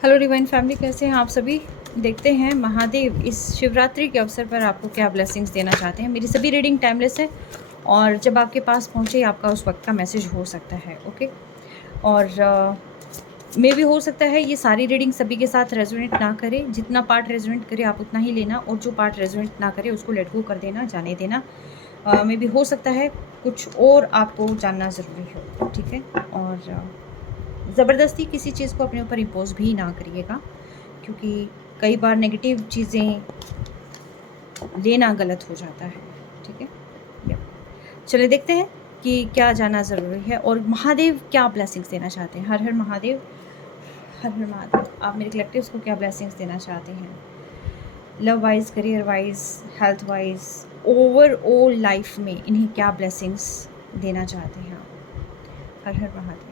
Hello divine family, कैसे हैं आप सभी। देखते हैं महादेव इस शिवरात्रि के अवसर पर आपको क्या ब्लेसिंग्स देना चाहते हैं। मेरी सभी रीडिंग टाइमलेस है और जब आपके पास पहुंचे आपका उस वक्त का मैसेज हो सकता है। ओके। और मे भी हो सकता है ये सारी रीडिंग सभी के साथ रेजोनेट ना करे। जितना पार्ट रेजोनेट करे आप उतना ही लेना, और जो पार्ट रेजोनेट ना करे उसको लेट गो कर देना, जाने देना। मे भी हो सकता है कुछ और आपको जानना ज़रूरी हो। ठीक है। और ज़बरदस्ती किसी चीज़ को अपने ऊपर इम्पोज भी ना करिएगा, क्योंकि कई बार नेगेटिव चीज़ें लेना गलत हो जाता है। ठीक है। यप। चलिए देखते हैं कि क्या जानना ज़रूरी है और महादेव क्या ब्लेसिंग्स देना चाहते हैं। हर हर महादेव, हर हर महादेव। आप मेरे कलेक्टिव्स को क्या ब्लेसिंग्स देना चाहते हैं, love wise, career wise, health wise, overall life में इन्हें क्या ब्लेसिंग्स देना चाहते हैं आप। हर हर महादेव।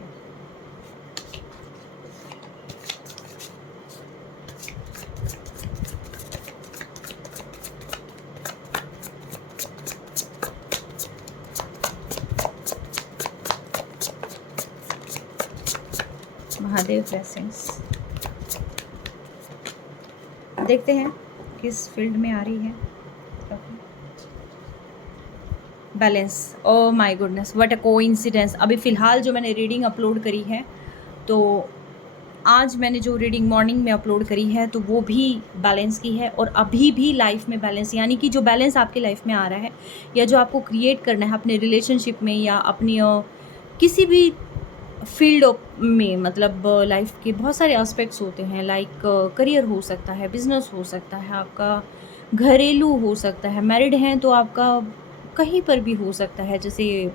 महादेव ब्लेसिंग्स देखते हैं किस फील्ड में आ रही है। Balance. Oh my goodness, what a coincidence. अभी फ़िलहाल जो मैंने रीडिंग अपलोड करी है, तो आज मैंने जो रीडिंग मॉर्निंग में अपलोड करी है तो वो भी बैलेंस की है। और अभी भी लाइफ में बैलेंस, यानी कि जो बैलेंस आपके लाइफ में आ रहा है या जो आपको क्रिएट करना है अपने रिलेशनशिप में या अपनी किसी भी फील्ड में, मतलब लाइफ के बहुत सारे एस्पेक्ट्स होते हैं। लाइक करियर हो सकता है, बिजनेस हो सकता है, आपका घरेलू हो सकता है, मैरिड हैं तो आपका कहीं पर भी हो सकता है, जैसे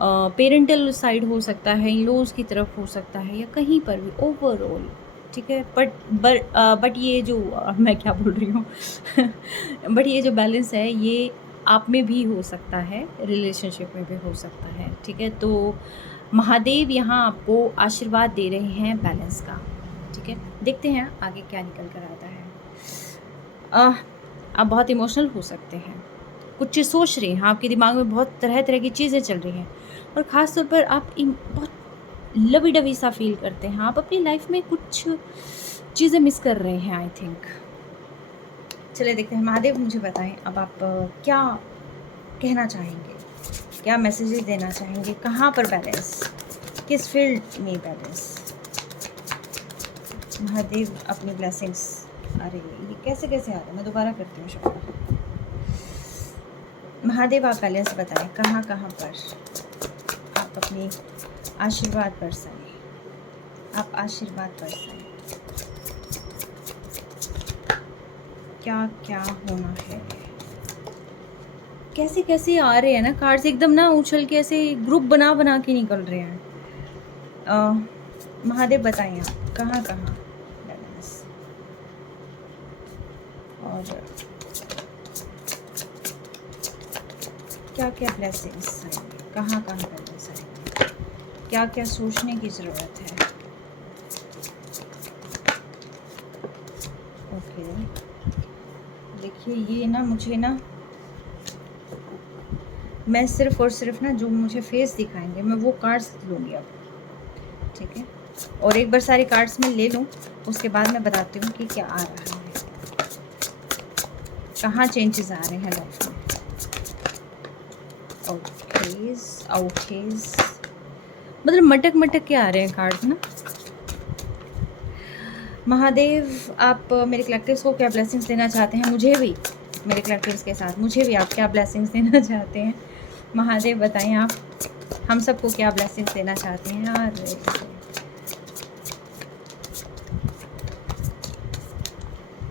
पेरेंटल साइड हो सकता है, इन लॉज की तरफ हो सकता है, या कहीं पर भी ओवरऑल। ठीक है। बट ये जो मैं क्या बोल रही हूँ बट ये जो बैलेंस है ये आप में भी हो सकता है, रिलेशनशिप में भी हो सकता है। ठीक है। तो महादेव यहाँ आपको आशीर्वाद दे रहे हैं बैलेंस का। ठीक है। देखते हैं आगे क्या निकल कर आता है। आप बहुत इमोशनल हो सकते हैं, कुछ चीज़ सोच रहे हैं, आपके दिमाग में बहुत तरह तरह की चीज़ें चल रही हैं, और ख़ास तौर पर आप बहुत लवी डवी सा फील करते हैं। आप अपनी लाइफ में कुछ चीज़ें मिस कर रहे हैं, आई थिंक। चलिए देखते हैं महादेव मुझे बताएं अब आप क्या कहना चाहेंगे, क्या मैसेजेस देना चाहेंगे, कहाँ पर बैलेंस, किस फील्ड में बैलेंस। महादेव अपनी ब्लेसिंग्स। अरे ये कैसे कैसे आ रहा है, मैं दोबारा करती हूँ शब्द। महादेव आप बैलेंस बताएं, कहाँ कहाँ पर आप अपनी आशीर्वाद बरसाएं, आप आशीर्वाद बरसाएं। क्या क्या होना है, कैसे कैसे आ रहे हैं ना कार्ड्स, एकदम ना उछल के ऐसे ग्रुप बना बना के निकल रहे हैं। महादेव बताएं आप कहाँ कहाँ बैलेंस, और क्या क्या ब्लेसिंग्स हैं, कहाँ कहाँ बैलेंस है, क्या क्या सोचने की ज़रूरत है। ओके। देखिए ये ना मुझे ना, मैं सिर्फ़ और सिर्फ ना जो मुझे फेस दिखाएंगे मैं वो कार्ड्स लूँगी अब। ठीक है। और एक बार सारे कार्ड्स मैं ले लूँ, उसके बाद मैं बताती हूँ कि क्या आ रहा है, कहाँ चेंजेस आ रहे हैं लाइफ में। ओकेज ओकेज, मतलब मटक मटक के आ रहे हैं कार्ड्स ना। महादेव आप मेरे कलेक्टिव्स को क्या ब्लेसिंग्स देना चाहते हैं, मुझे भी मेरे कलेक्टिव्स के साथ मुझे भी आप क्या ब्लेसिंग्स देना चाहते हैं। महादेव बताएं आप हम सबको क्या ब्लेसिंग्स देना चाहते हैं। अरे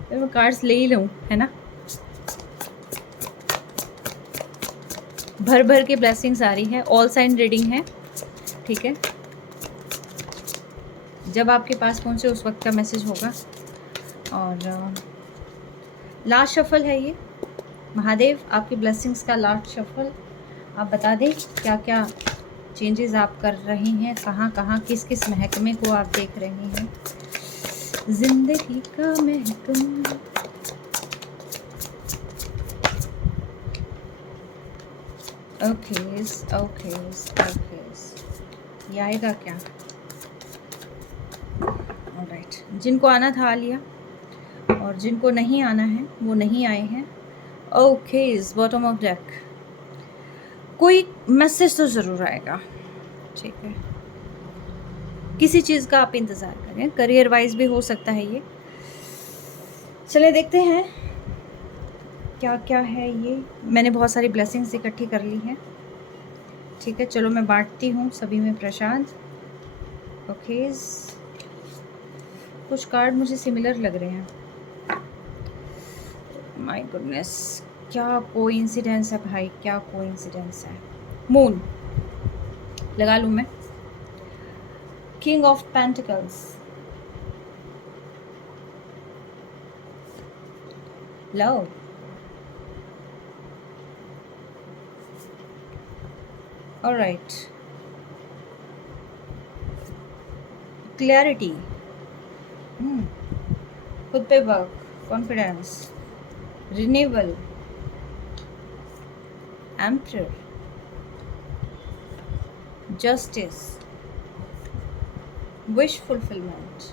तो मैं कार्ड्स ले ही लूँ, है ना। भर भर के ब्लेसिंग्स आ रही है, ऑल साइन रीडिंग है। ठीक है। जब आपके पास पहुँचे उस वक्त का मैसेज होगा। और लास्ट शफल है ये, महादेव आपकी ब्लेसिंग्स का लास्ट शफल। आप बता दें क्या क्या चेंजेस आप कर रही हैं, कहाँ कहाँ किस किस महकमे को आप देख रही हैं। जिंदगी का महकमा। ओकेस ओकेस ओकेस, ये आएगा क्या। ऑलराइट। ऑलराइट, जिनको आना था आ लिया, और जिनको नहीं आना है वो नहीं आए हैं। ओके, इस बॉटम ऑफ डेक कोई मैसेज तो ज़रूर आएगा, ठीक है। किसी चीज़ का आप इंतज़ार करें, करियर वाइज भी हो सकता है ये। चलिए देखते हैं क्या क्या है ये। मैंने बहुत सारी ब्लेसिंग्स इकट्ठी कर ली हैं, ठीक है। चलो मैं बांटती हूँ सभी में प्रसाद। ओके, कुछ कार्ड मुझे सिमिलर लग रहे हैं। माय गुडनेस, क्या कोइंसिडेंस है भाई, क्या कोइंसिडेंस है। मून लगा लूँ मैं। King of pentacles, love, alright, clarity, खुद पे work, confidence, renewal, emperor, justice, wish fulfilment,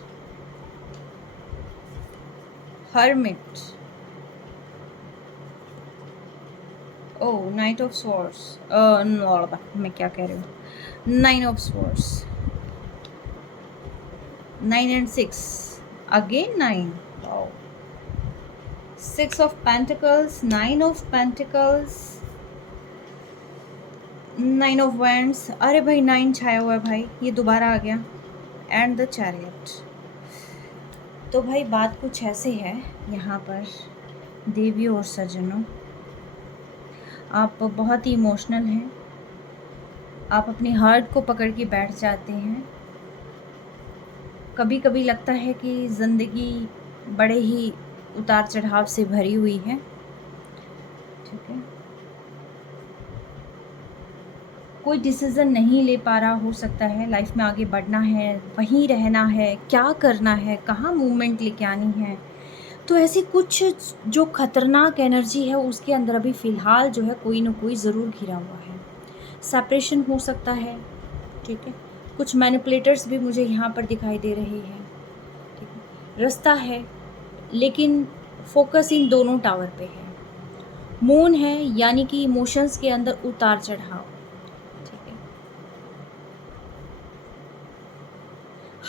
hermit, oh night of swords, मैं क्या कह रही हूँ, 9 of swords, 9 and 6, again 9, wow, 6 of Pentacles, 9 of Pentacles, 9 of Wands, अरे भाई 9 छाया हुआ है भाई, ये दोबारा आ गया, एंड द चैरियट। तो भाई बात कुछ ऐसे है यहाँ पर देवियों और सज्जनों, आप बहुत ही इमोशनल हैं, आप अपनी हार्ट को पकड़ के बैठ जाते हैं। कभी कभी लगता है कि ज़िंदगी बड़े ही उतार चढ़ाव से भरी हुई है, ठीक है। कोई डिसीज़न नहीं ले पा रहा, हो सकता है लाइफ में आगे बढ़ना है, वहीं रहना है, क्या करना है, कहाँ मूवमेंट लेके आनी है। तो ऐसी कुछ जो खतरनाक एनर्जी है उसके अंदर अभी फ़िलहाल जो है कोई ना कोई ज़रूर घिरा हुआ है। सेपरेशन हो सकता है, ठीक है। कुछ मैनिपुलेटर्स भी मुझे यहाँ पर दिखाई दे रहे हैं, ठीक है। रास्ता है लेकिन फोकस इन दोनों टावर पे है। मून है यानी कि इमोशंस के अंदर उतार चढ़ाव, ठीक है।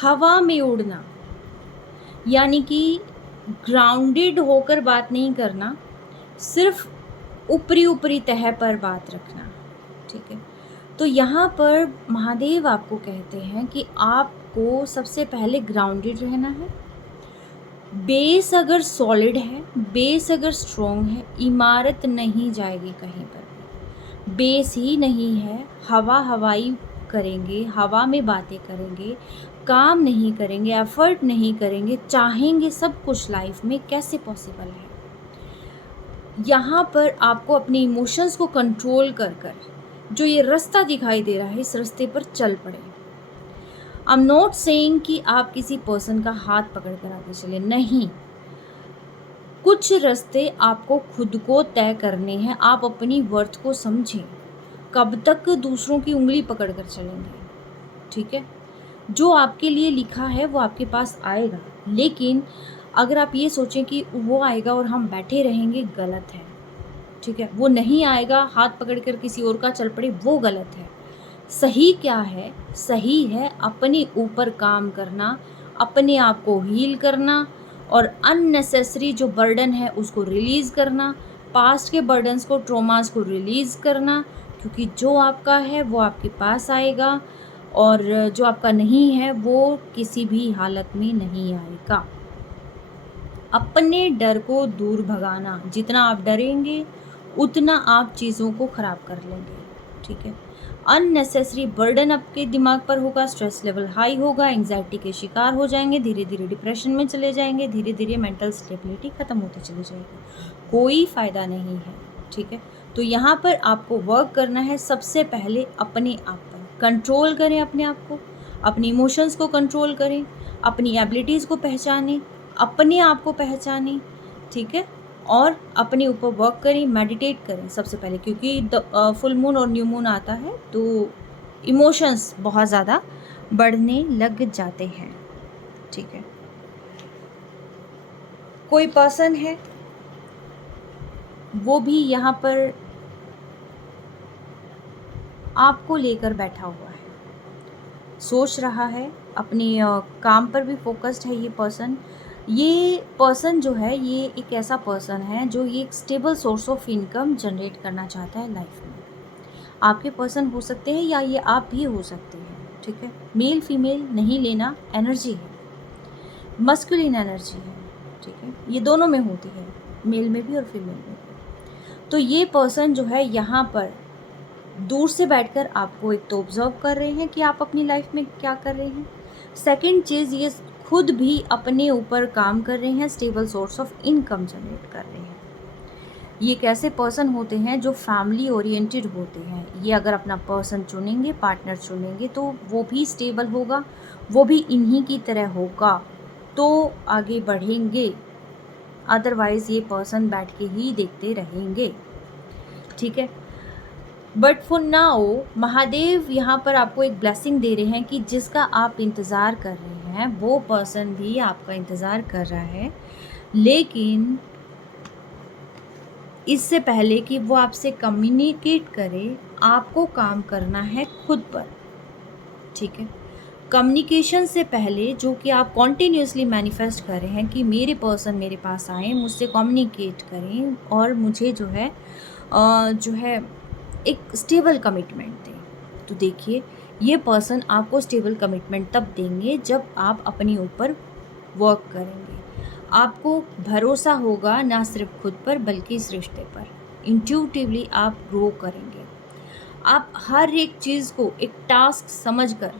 हवा में उड़ना यानी कि ग्राउंडेड होकर बात नहीं करना, सिर्फ ऊपरी ऊपरी तह पर बात रखना, ठीक है। तो यहाँ पर महादेव आपको कहते हैं कि आपको सबसे पहले ग्राउंडेड रहना है। बेस अगर सॉलिड है, बेस अगर स्ट्रॉन्ग है, इमारत नहीं जाएगी कहीं पर। बेस ही नहीं है, हवा हवाई करेंगे, हवा में बातें करेंगे, काम नहीं करेंगे, एफर्ट नहीं करेंगे, चाहेंगे सब कुछ लाइफ में, कैसे पॉसिबल है। यहाँ पर आपको अपने इमोशंस को कंट्रोल कर कर जो ये रास्ता दिखाई दे रहा है इस रास्ते पर चल पड़े। आई एम नॉट सेइंग कि आप किसी पर्सन का हाथ पकड़ कर आगे चले, नहीं। कुछ रास्ते आपको खुद को तय करने हैं, आप अपनी वर्थ को समझें। कब तक दूसरों की उंगली पकड़ कर चलेंगे, ठीक है। जो आपके लिए लिखा है वो आपके पास आएगा, लेकिन अगर आप ये सोचें कि वो आएगा और हम बैठे रहेंगे, गलत है, ठीक है। वो नहीं आएगा, हाथ पकड़ कर किसी और का चल पड़े, वो गलत है। सही क्या है? सही है अपने ऊपर काम करना, अपने आप को हील करना और अननेसेसरी जो बर्डन है उसको रिलीज़ करना, पास्ट के बर्डन्स को, ट्रॉमास को रिलीज़ करना, क्योंकि जो आपका है वो आपके पास आएगा और जो आपका नहीं है वो किसी भी हालत में नहीं आएगा। अपने डर को दूर भगाना, जितना आप डरेंगे उतना आप चीज़ों को ख़राब कर लेंगे, ठीक है। अननेसेसरी बर्डन आपके दिमाग पर होगा, स्ट्रेस लेवल हाई होगा, एंग्जाइटी के शिकार हो जाएंगे, धीरे धीरे डिप्रेशन में चले जाएंगे, धीरे धीरे मेंटल स्टेबिलिटी ख़त्म होती चली जाएगी, कोई फ़ायदा नहीं है, ठीक है। तो यहाँ पर आपको वर्क करना है सबसे पहले अपने आप पर। कंट्रोल करें अपने आप को, अपनी इमोशंस को कंट्रोल करें, अपनी एबिलिटीज़ को पहचानें, अपने आप को पहचानें, ठीक है। और अपने ऊपर वर्क करें, मेडिटेट करें सबसे पहले, क्योंकि फुल मून और न्यू मून आता है तो इमोशंस बहुत ज़्यादा बढ़ने लग जाते हैं, ठीक है। कोई पर्सन है वो भी यहाँ पर आपको लेकर बैठा हुआ है, सोच रहा है, अपने काम पर भी फोकस्ड है ये पर्सन जो है ये एक ऐसा पर्सन है जो ये एक stable source of income generate करना चाहता है लाइफ में। आपके पर्सन हो सकते हैं या ये आप भी हो सकते हैं, ठीक है। मेल फीमेल नहीं लेना, एनर्जी है, मस्कुलिन एनर्जी है, ठीक है। ये दोनों में होती है, मेल में भी और फीमेल में भी। तो ये पर्सन जो है यहाँ पर दूर से बैठकर आपको एक तो ऑब्जर्व कर रहे हैं कि आप अपनी लाइफ में क्या कर रहे हैं। सेकंड चीज़, ये खुद भी अपने ऊपर काम कर रहे हैं, stable source of income generate कर रहे हैं। ये एक ऐसे पर्सन होते हैं जो फैमिली ओरिएंटेड होते हैं। ये अगर अपना पर्सन चुनेंगे, पार्टनर चुनेंगे, तो वो भी स्टेबल होगा, वो भी इन्हीं की तरह होगा तो आगे बढ़ेंगे। अदरवाइज़ ये पर्सन बैठ के ही देखते रहेंगे, ठीक है। बट फॉर नाउ महादेव यहाँ पर आपको एक ब्लेसिंग दे रहे हैं कि जिसका आप इंतज़ार कर रहे हैं वो पर्सन भी आपका इंतज़ार कर रहा है, लेकिन इससे पहले कि वो आपसे कम्युनिकेट करे आपको काम करना है खुद पर, ठीक है। कम्युनिकेशन से पहले जो कि आप कॉन्टीन्यूसली मैनिफेस्ट कर रहे हैं कि मेरे पर्सन मेरे पास आए, मुझसे कम्युनिकेट करें और मुझे जो है एक स्टेबल कमिटमेंट दें। तो देखिए, ये पर्सन आपको स्टेबल कमिटमेंट तब देंगे जब आप अपने ऊपर वर्क करेंगे। आपको भरोसा होगा ना सिर्फ खुद पर बल्कि इस रिश्ते पर। इंट्यूटिवली आप ग्रो करेंगे। आप हर एक चीज़ को एक टास्क समझकर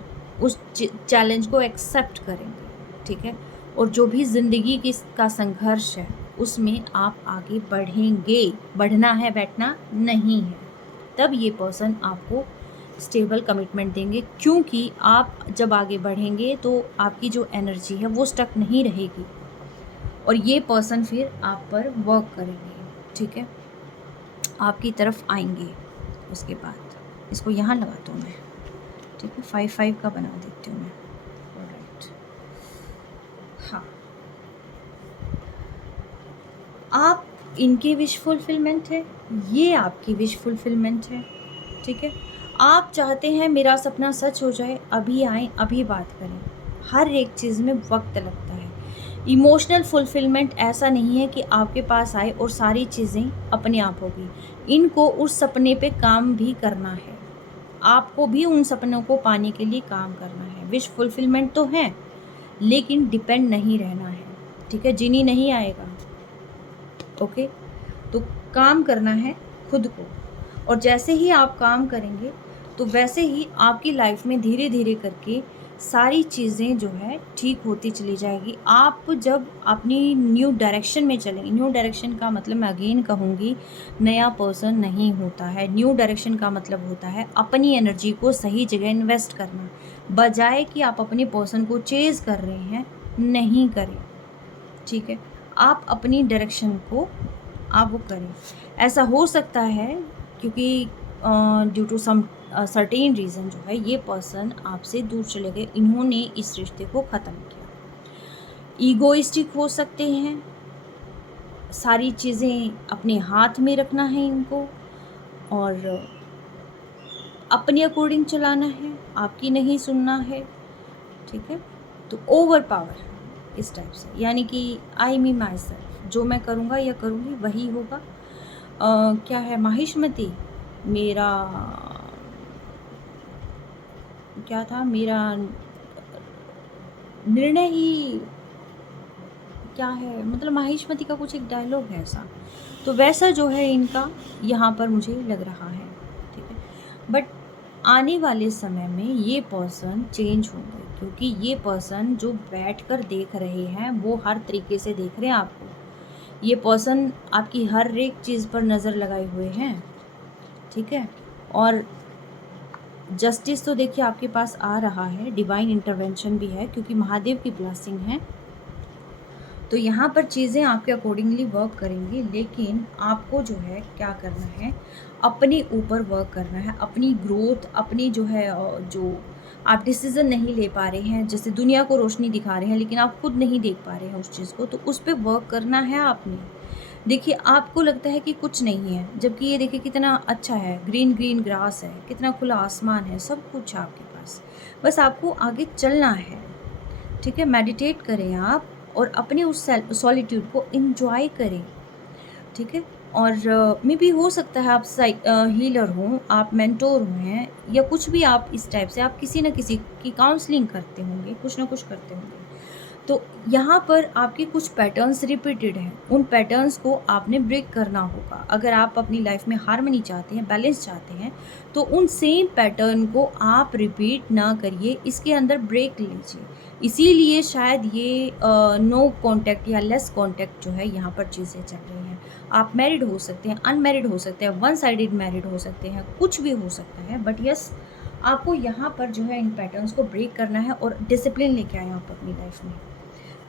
उस चैलेंज को एक्सेप्ट करेंगे, ठीक है। और जो भी ज़िंदगी का संघर्ष है उसमें आप आगे बढ़ेंगे। बढ़ना है, बैठना नहीं है। तब ये पर्सन आपको स्टेबल कमिटमेंट देंगे, क्योंकि आप जब आगे बढ़ेंगे तो आपकी जो एनर्जी है वो स्टक नहीं रहेगी और ये पर्सन फिर आप पर वर्क करेंगे, ठीक है, आपकी तरफ आएंगे। उसके बाद इसको यहाँ लगाता हूँ मैं, ठीक है, 5-5 का बना देती हूँ मैं। ऑलराइट, हाँ, आप इनकी विश फुलफिलमेंट है, ये आपकी विश फुलफिलमेंट है, ठीक है। आप चाहते हैं मेरा सपना सच हो जाए, अभी आएँ, अभी बात करें। हर एक चीज़ में वक्त लगता है। इमोशनल फुलफिलमेंट ऐसा नहीं है कि आपके पास आए और सारी चीज़ें अपने आप होगी। इनको उस सपने पे काम भी करना है, आपको भी उन सपनों को पाने के लिए काम करना है। विश फुलफिलमेंट तो है लेकिन डिपेंड नहीं रहना है, ठीक है। जिनी नहीं आएगा, ओके। तो काम करना है खुद को, और जैसे ही आप काम करेंगे तो वैसे ही आपकी लाइफ में धीरे धीरे करके सारी चीज़ें जो है ठीक होती चली जाएगी। आप जब अपनी न्यू डायरेक्शन में चलेंगे, न्यू डायरेक्शन का मतलब मैं अगेन कहूँगी, नया पर्सन नहीं होता है। न्यू डायरेक्शन का मतलब होता है अपनी एनर्जी को सही जगह इन्वेस्ट करना, बजाय कि आप अपने पर्सन को चेज़ कर रहे हैं, नहीं करें, ठीक है। आप अपनी डायरेक्शन को आप वो करें। ऐसा हो सकता है क्योंकि due to some certain reason जो है ये पर्सन आपसे दूर चले गए, इन्होंने इस रिश्ते को ख़त्म किया। ईगोइस्टिक हो सकते हैं, सारी चीज़ें अपने हाथ में रखना है इनको और अपने अकॉर्डिंग चलाना है, आपकी नहीं सुनना है, ठीक है। तो ओवर पावर इस टाइप से, यानी कि आई मी माई सेल्फ, जो मैं करूँगा या करूँगी वही होगा। क्या है माहिष्मति, मेरा क्या था, मेरा निर्णय ही क्या है, मतलब माहिष्मति का कुछ एक डायलॉग है ऐसा, तो वैसा जो है इनका यहाँ पर मुझे लग रहा है, ठीक है। बट आने वाले समय में ये पर्सन चेंज होंगे, क्योंकि ये पर्सन जो बैठकर देख रहे हैं वो हर तरीके से देख रहे हैं आपको। ये पर्सन आपकी हर एक चीज़ पर नज़र लगाए हुए हैं, ठीक है। और जस्टिस तो देखिए आपके पास आ रहा है, डिवाइन इंटरवेंशन भी है क्योंकि महादेव की ब्लेसिंग है। तो यहाँ पर चीज़ें आपके अकॉर्डिंगली वर्क करेंगी, लेकिन आपको जो है क्या करना है, अपने ऊपर वर्क करना है, अपनी ग्रोथ, अपनी जो है जो आप डिसीज़न नहीं ले पा रहे हैं, जैसे दुनिया को रोशनी दिखा रहे हैं लेकिन आप खुद नहीं देख पा रहे हैं उस चीज़ को, तो उस पे वर्क करना है आपने। देखिए, आपको लगता है कि कुछ नहीं है, जबकि ये देखिए कितना अच्छा है, ग्रीन ग्रीन ग्रास है, कितना खुला आसमान है, सब कुछ है आपके पास। बस आपको आगे चलना है, ठीक है? मेडिटेट करें आप और अपने उस सॉलिट्यूड को एन्जॉय करें, ठीक है? और मे बी हो सकता है आप हीलर हों, आप मेंटोर हैं या कुछ भी आप इस टाइप से आप किसी न किसी की काउंसलिंग करते होंगे, कुछ ना कुछ करते होंगे। तो यहाँ पर आपके कुछ पैटर्न्स रिपीटेड हैं, उन पैटर्न्स को आपने ब्रेक करना होगा। अगर आप अपनी लाइफ में हार्मनी चाहते हैं, बैलेंस चाहते हैं, तो उन सेम पैटर्न को आप रिपीट ना करिए, इसके अंदर ब्रेक लीजिए। इसीलिए शायद ये नो कॉन्टैक्ट या लेस कॉन्टैक्ट जो है यहाँ पर चीज़ें चल रही हैं। आप मैरिड हो सकते हैं, अनमैरिड हो सकते हैं, वन साइडेड मैरिड हो सकते हैं, कुछ भी हो सकता है, बट यस, आपको यहाँ पर जो है इन पैटर्न्स को ब्रेक करना है और डिसिप्लिन लेके आए आप अपनी लाइफ में,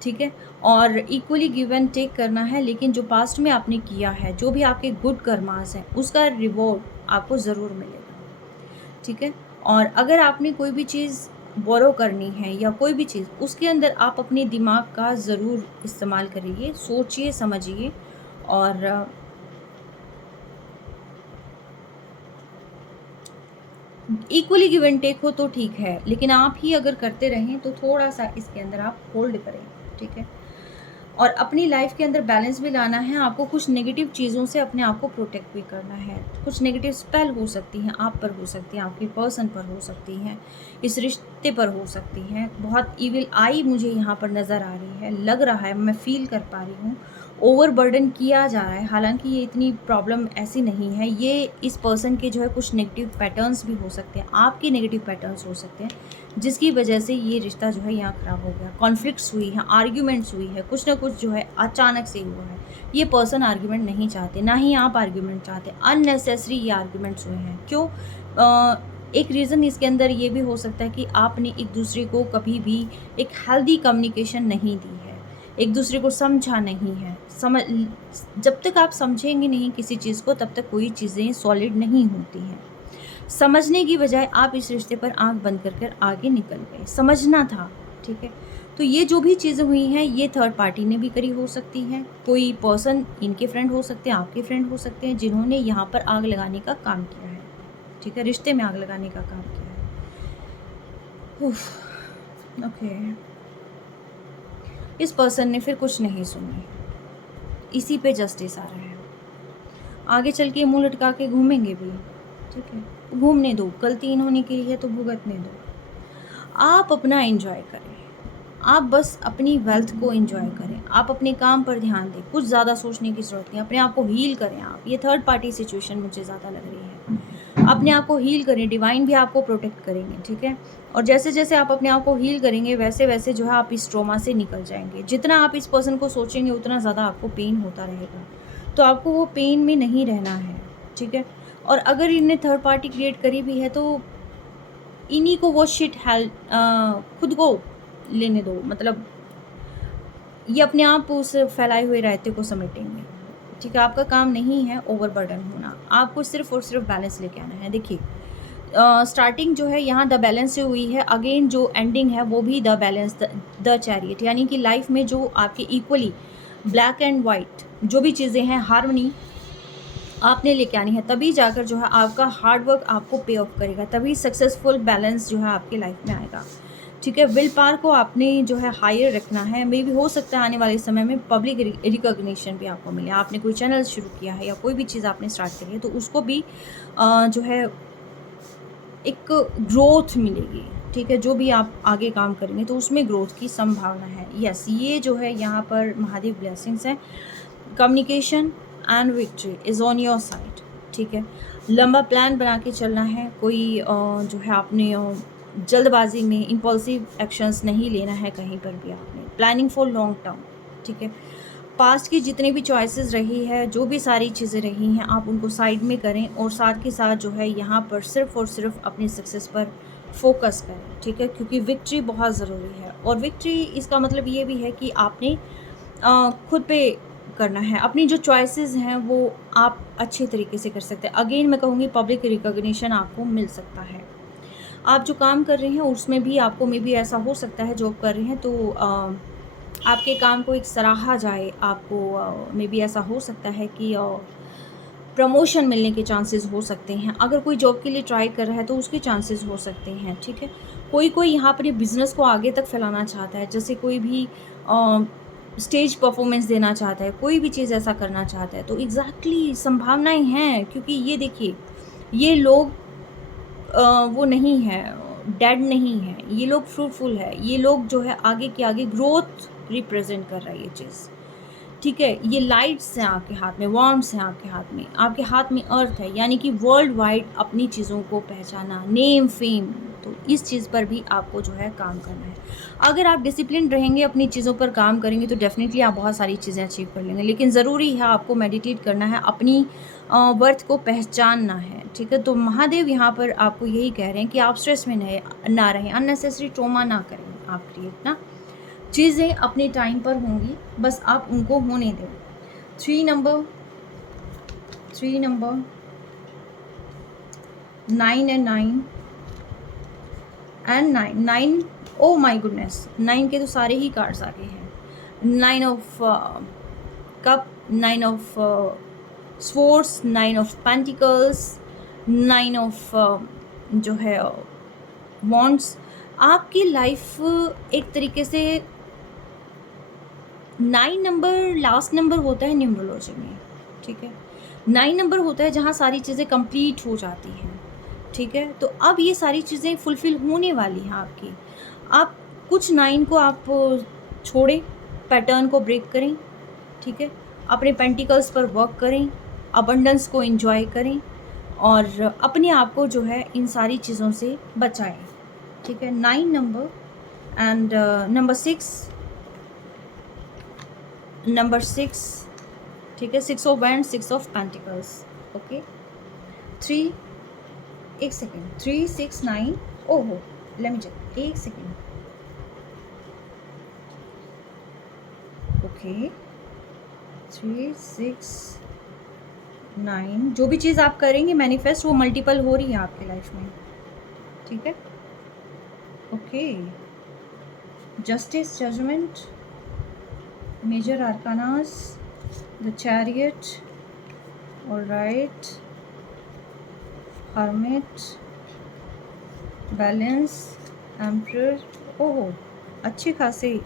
ठीक है? और इक्वली गिव एंड टेक करना है, लेकिन जो पास्ट में आपने किया है, जो भी आपके गुड कर्मास हैं, उसका रिवॉर्ड आपको ज़रूर मिलेगा, ठीक है? और अगर आपने कोई भी चीज़ बोरो करनी है या कोई भी चीज़, उसके अंदर आप अपने दिमाग का ज़रूर इस्तेमाल करिए, सोचिए, समझिए और इक्वली गिव एंड टेक हो तो ठीक है, लेकिन आप ही अगर करते रहें तो थोड़ा-सा इसके अंदर आप होल्ड करें, ठीक है? और अपनी लाइफ के अंदर बैलेंस भी लाना है, आपको कुछ नेगेटिव चीज़ों से अपने आप को प्रोटेक्ट भी करना है। कुछ नेगेटिव स्पेल हो सकती हैं, आप पर हो सकती हैं, आपके पर्सन पर हो सकती हैं, इस रिश्ते पर हो सकती हैं। बहुत ईविल आई मुझे यहाँ पर नज़र आ रही है, लग रहा है, मैं फ़ील कर पा रही हूँ। ओवरबर्डन किया जा रहा है, हालाँकि ये इतनी प्रॉब्लम ऐसी नहीं है, ये इस पर्सन के जो है कुछ नेगेटिव पैटर्न्स भी हो सकते हैं, आपके नेगेटिव पैटर्न्स हो सकते हैं, जिसकी वजह से ये रिश्ता जो है यहाँ ख़राब हो गया। कॉन्फ्लिक्ट्स हुई हैं, आर्ग्यूमेंट्स हुई है, कुछ ना कुछ जो है अचानक से हुआ है। ये पर्सन आर्ग्यूमेंट नहीं चाहते, ना ही आप आर्ग्यूमेंट चाहते, अननेसेसरी ये आर्ग्यूमेंट्स हुए हैं। क्यों? एक रीज़न इसके अंदर ये भी हो सकता है कि आपने एक दूसरे को कभी भी एक हेल्दी कम्युनिकेशन नहीं दी है, एक दूसरे को समझा नहीं है। जब तक आप समझेंगे नहीं किसी चीज़ को, तब तक कोई चीज़ें सॉलिड नहीं होती हैं। समझने की बजाय आप इस रिश्ते पर आँख बंद कर कर आगे निकल गए, समझना था, ठीक है? तो ये जो भी चीज़ें हुई हैं, ये थर्ड पार्टी ने भी करी हो सकती हैं, कोई पर्सन इनके फ्रेंड हो सकते हैं, आपके फ्रेंड हो सकते हैं, जिन्होंने यहाँ पर आग लगाने का काम किया है, ठीक है? रिश्ते में आग लगाने का काम किया है। उफ़, ओके। इस पर्सन ने फिर कुछ नहीं सुनी, इसी पे जस्टिस आ रहा है। आगे चल के मुँह लटका के घूमेंगे भी, ठीक है? घूमने दो, गलती इन्होंने की है तो भुगतने दो। आप अपना एन्जॉय करें, आप बस अपनी वेल्थ को एन्जॉय करें, आप अपने काम पर ध्यान दें, कुछ ज़्यादा सोचने की ज़रूरत नहीं, अपने आप को हील करें आप। ये थर्ड पार्टी सिचुएशन मुझे ज़्यादा लग रही है। अपने आप को हील करें, डिवाइन भी आपको प्रोटेक्ट करेंगे, ठीक है? और जैसे-जैसे आप अपने आप को हील करेंगे, वैसे-वैसे जो है आप इस ट्रॉमा से निकल जाएँगे। जितना आप इस पर्सन को सोचेंगे, उतना ज़्यादा आपको पेन होता रहेगा। तो आपको वो पेन में नहीं रहना है, ठीक है? और अगर इनने थर्ड पार्टी क्रिएट करी भी है, तो इन्हीं को वो शिट खुद को लेने दो। मतलब ये अपने आप उस फैलाए हुए रायते को समेटेंगे, ठीक है? आपका काम नहीं है ओवरबर्डन होना, आपको सिर्फ़ और सिर्फ बैलेंस लेके आना है। देखिए, स्टार्टिंग जो है यहाँ द बैलेंस से हुई है, अगेन जो एंडिंग है वो भी द बैलेंस, द चैरियट, यानी कि लाइफ में जो आपके इक्वली ब्लैक एंड वाइट जो भी चीज़ें हैं, हार्मनी आपने लेके आनी है, तभी जाकर जो है आपका हार्ड वर्क आपको पे ऑफ करेगा, तभी सक्सेसफुल बैलेंस जो है आपकी लाइफ में आएगा, ठीक है? विल पावर को आपने जो है हायर रखना है। मे भी हो सकता है आने वाले समय में पब्लिक रिकॉग्निशन भी आपको मिले। आपने कोई चैनल शुरू किया है या कोई भी चीज़ आपने स्टार्ट करी है, तो उसको भी जो है एक ग्रोथ मिलेगी, ठीक है? जो भी आप आगे काम करेंगे तो उसमें ग्रोथ की संभावना है। यस, ये जो है यहाँ पर महादेव ब्लेसिंग्स हैं। Communication and victory is on your side, ठीक है? लंबा प्लान बना के चलना है, कोई जो है आपने जल्दबाजी में इम्पल्सिव एक्शंस नहीं लेना है कहीं पर भी आपने। प्लानिंग फॉर लॉन्ग टर्म, ठीक है? पास्ट की जितनी भी चॉइसेस रही है, जो भी सारी चीज़ें रही हैं, आप उनको साइड में करें और साथ के साथ जो है यहाँ पर सिर्फ़ और सिर्फ अपनी सक्सेस पर फोकस करें, ठीक है? क्योंकि विक्ट्री बहुत ज़रूरी है और विक्ट्री इसका मतलब ये भी है कि आपने खुद पे करना है। अपनी जो चॉइसेस हैं वो आप अच्छे तरीके से कर सकते हैं। अगेन मैं कहूँगी पब्लिक रिकॉग्निशन आपको मिल सकता है। आप जो काम कर रहे हैं उसमें भी आपको मे बी ऐसा हो सकता है, जॉब कर रहे हैं तो आपके काम को एक सराहा जाए, आपको मे बी ऐसा हो सकता है कि प्रमोशन मिलने के चांसेस हो सकते हैं। अगर कोई जॉब के लिए ट्राई कर रहा है तो उसके चांसेस हो सकते हैं, ठीक है। कोई यहाँ अपने बिज़नेस को आगे तक फैलाना चाहता है, जैसे कोई भी स्टेज परफॉर्मेंस देना चाहता है, कोई भी चीज़ ऐसा करना चाहता है, तो एग्जैक्टली संभावनाएं हैं, क्योंकि ये देखिए ये लोग वो नहीं है, डेड नहीं है, ये लोग फ्रूटफुल है, ये लोग जो है आगे के आगे ग्रोथ रिप्रेजेंट कर रहा है ये चीज़, ठीक है। ये लाइट्स हैं आपके हाथ में, वार्म्स हैं आपके हाथ में अर्थ है, यानी कि वर्ल्ड वाइड अपनी चीज़ों को पहचाना, नेम फेम, तो इस चीज़ पर भी आपको जो है काम करना है। अगर आप डिसिप्लिन रहेंगे, अपनी चीज़ों पर काम करेंगे, तो डेफिनेटली आप बहुत सारी चीज़ें अचीव कर लेंगे, लेकिन ज़रूरी है आपको मेडिटेट करना है, अपनी वर्थ को पहचानना है, ठीक है। तो महादेव यहाँ पर आपको यही कह रहे हैं कि आप स्ट्रेस में ना रहें, अननेसेसरी ट्रॉमा ना करें, आप क्रिएट ना, चीज़ें अपने टाइम पर होंगी, बस आप उनको होने दें। Three number 9 and 9 oh my goodness, 9 के तो सारे ही कार्ड्स आ गए हैं। 9 of cup, 9 of swords, 9 of pentacles, 9 of जो है वॉन्ड्स। आपकी लाइफ एक तरीके से 9 नंबर लास्ट नंबर होता है न्यूमरोलॉजी में, ठीक है। 9 नंबर होता है जहाँ सारी चीज़ें कंप्लीट हो जाती हैं, ठीक है। तो अब ये सारी चीज़ें फुलफ़िल होने वाली हैं आपकी। आप कुछ 9 को आप छोड़ें, पैटर्न को ब्रेक करें, ठीक है। अपने पेंटिकल्स पर वर्क करें, अबंडेंस को एंजॉय करें और अपने आप को जो है इन सारी चीज़ों से बचाएं, ठीक है। 9 नंबर एंड नंबर 6, ठीक है। 6 of wand, 6 of pentacles, okay. 3 एक सेकेंड, 3 6 9, ओहो लेट मी चेक, एक सेकेंड, ओके। 3 6 9, जो भी चीज़ आप करेंगे मैनिफेस्ट, वो मल्टीपल हो रही है आपके लाइफ में, ठीक है, okay. Justice, judgment, major arcanas, the chariot, alright, hermit, balance, emperor, ओहो अच्छे खासे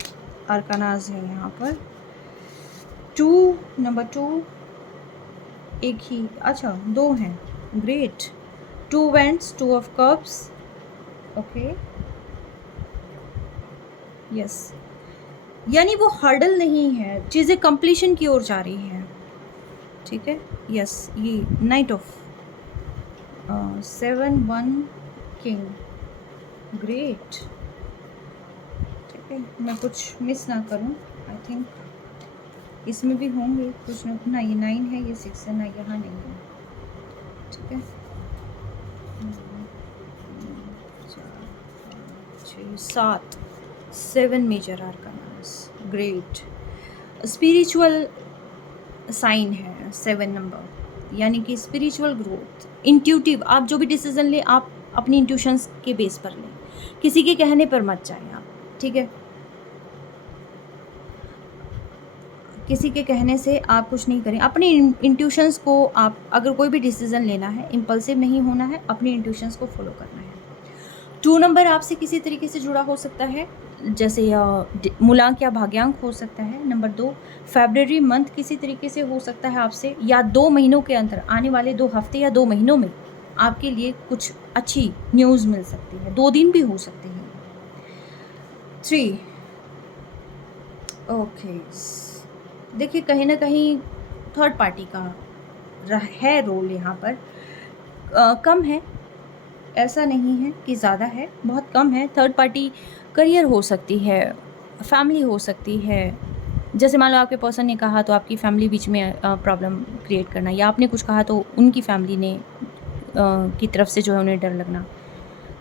आर्कानास हैं यहाँ पर। 2 नंबर 2 एक ही, अच्छा 2 हैं, great. 2 vents, 2 of cups, okay, yes. यानी वो हर्डल नहीं है, चीज़ें कंप्लीशन की ओर जा रही हैं, ठीक है, यस। ये नाइट ऑफ 7 1 किंग, ग्रेट, ठीक है। मैं कुछ मिस ना करूं, आई थिंक इसमें भी होंगे कुछ ना, ये 9 है, ये 6 है ना, यहाँ नहीं है, ठीक है। 7 मेजर आर्कानास, ग्रेट। स्पिरिचुअल साइन है 7 नंबर, यानी कि स्पिरिचुअल ग्रोथ, इंट्यूटिव। आप जो भी डिसीजन लें आप अपनी इंट्यूशंस के बेस पर लें, किसी के कहने पर मत जाएं आप, ठीक है। किसी के कहने से आप कुछ नहीं करें, अपनी इंट्यूशंस को आप, अगर कोई भी डिसीजन लेना है इम्पल्सिव नहीं होना है, अपनी इंट्यूशंस को फॉलो करना है। 2 नंबर आपसे किसी तरीके से जुड़ा हो सकता है, जैसे मूलांक या भाग्यांक हो सकता है। नंबर 2 फरवरी मंथ किसी तरीके से हो सकता है आपसे, या 2 महीनों के अंदर, आने वाले 2 हफ्ते या 2 महीनों में आपके लिए कुछ अच्छी न्यूज़ मिल सकती है, 2 दिन भी हो सकते हैं। 3 ओके, देखिए कहीं ना कहीं थर्ड पार्टी का है रोल यहाँ पर, कम है, ऐसा नहीं है कि ज़्यादा है, बहुत कम है। थर्ड पार्टी करियर हो सकती है, फैमिली हो सकती है, जैसे मान लो आपके पर्सन ने कहा तो आपकी फैमिली बीच में प्रॉब्लम क्रिएट करना, या आपने कुछ कहा तो उनकी फैमिली ने की तरफ से जो है उन्हें डर लगना,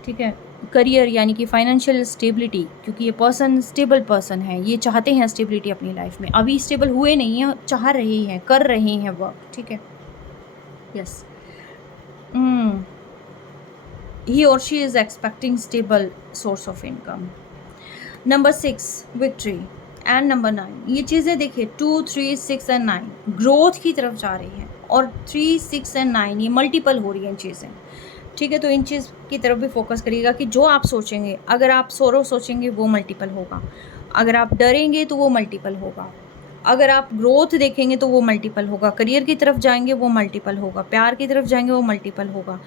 ठीक है। करियर यानी कि फाइनेंशियल स्टेबिलिटी, क्योंकि ये पर्सन स्टेबल पर्सन है, ये चाहते हैं स्टेबिलिटी अपनी लाइफ में, अभी स्टेबल हुए नहीं हैं, चाह रहे हैं, कर रहे हैं वर्क, ठीक है, यस। ही और she is expecting stable source of income. Number 6 victory and number 9, ये चीज़ें देखिए 2, 3, 6 एंड 9 ग्रोथ की तरफ जा रही हैं, और 3, 6 एंड 9 ये मल्टीपल हो रही हैं चीज़ें, ठीक है। तो इन चीज़ की तरफ भी फोकस करिएगा कि जो आप सोचेंगे, अगर आप सोरो सोचेंगे वो मल्टीपल होगा, अगर आप डरेंगे तो वो मल्टीपल होगा, अगर आप ग्रोथ देखेंगे तो वो मल्टीपल होगा, करियर की तरफ जाएंगे वो मल्टीपल होगा, प्यार की तरफ जाएंगे वो मल्टीपल होगा।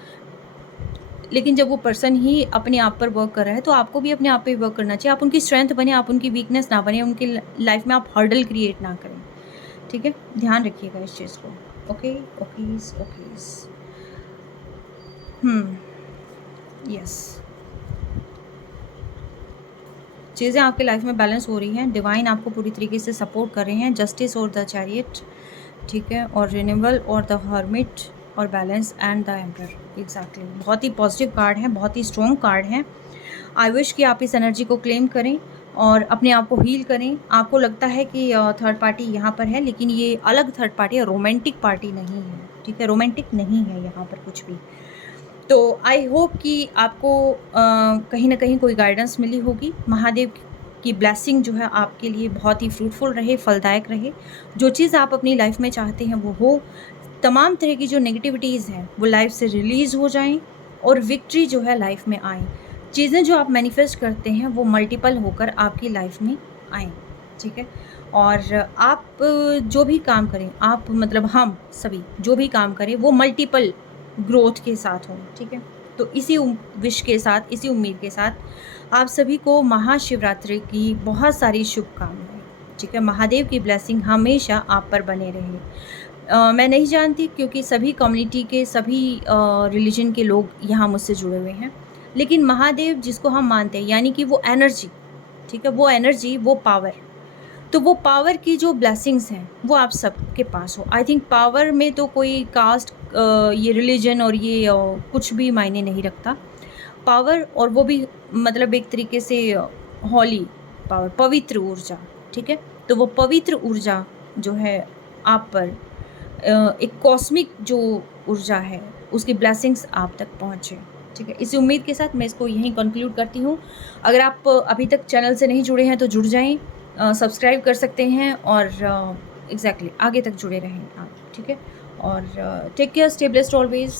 लेकिन जब वो पर्सन ही अपने आप पर वर्क कर रहा है तो आपको भी अपने आप पे वर्क करना चाहिए। आप उनकी स्ट्रेंथ बने, आप उनकी वीकनेस ना बने, उनकी लाइफ में आप हर्डल क्रिएट ना करें, ठीक है। ध्यान रखिएगा इस चीज़ को। ओके ओकेज ओकेज यस, चीज़ें आपकी लाइफ में बैलेंस हो रही हैं, डिवाइन आपको पूरी तरीके से सपोर्ट कर रहे हैं। जस्टिस और द चैरियट, ठीक है, और रिन्यूअल और द हर्मिट और balance and the emperor. Exactly, बहुत ही पॉजिटिव कार्ड है, बहुत ही स्ट्रॉन्ग कार्ड है। आई विश कि आप इस एनर्जी को क्लेम करें और अपने आप को हील करें। आपको लगता है कि थर्ड पार्टी यहाँ पर है, लेकिन ये अलग थर्ड पार्टी है, रोमांटिक पार्टी नहीं है, ठीक है, रोमांटिक नहीं है यहाँ पर कुछ भी। तो आई होप कि आपको कहीं ना कहीं कोई गाइडेंस मिली होगी। महादेव की ब्लेसिंग जो है आपके लिए बहुत ही फ्रूटफुल रहे, फलदायक रहे। जो चीज़ आप अपनी लाइफ में चाहते हैं वो हो, तमाम तरह की जो नेगेटिविटीज़ हैं वो लाइफ से रिलीज़ हो जाएं और विक्ट्री जो है लाइफ में आए। चीज़ें जो आप मैनिफेस्ट करते हैं वो मल्टीपल होकर आपकी लाइफ में आएँ, ठीक है। और आप जो भी काम करें, आप मतलब हम सभी जो भी काम करें वो मल्टीपल ग्रोथ के साथ हो, ठीक है। तो इसी विश के साथ, इसी उम्मीद के साथ आप सभी को महाशिवरात्रि की बहुत सारी शुभकामनाएं, ठीक है। महादेव की ब्लेसिंग हमेशा आप पर बने रहे। मैं नहीं जानती क्योंकि सभी कम्युनिटी के, सभी रिलीजन के लोग यहाँ मुझसे जुड़े हुए हैं, लेकिन महादेव जिसको हम मानते हैं, यानी कि वो एनर्जी, ठीक है, वो एनर्जी, वो पावर, तो वो पावर की जो ब्लेसिंग्स हैं वो आप सबके पास हो। आई थिंक पावर में तो कोई कास्ट, ये रिलीजन और ये कुछ भी मायने नहीं रखता। पावर, और वो भी मतलब एक तरीके से हॉली पावर, पवित्र ऊर्जा, ठीक है। तो वो पवित्र ऊर्जा जो है आप पर, एक कॉस्मिक जो ऊर्जा है उसकी ब्लेसिंग्स आप तक पहुँचे, ठीक है। इसी उम्मीद के साथ मैं इसको यहीं कंक्लूड करती हूँ। अगर आप अभी तक चैनल से नहीं जुड़े हैं तो जुड़ जाएं, सब्सक्राइब कर सकते हैं और एग्जैक्टली आगे तक जुड़े रहें आप, ठीक है। और take care, stay blessed always.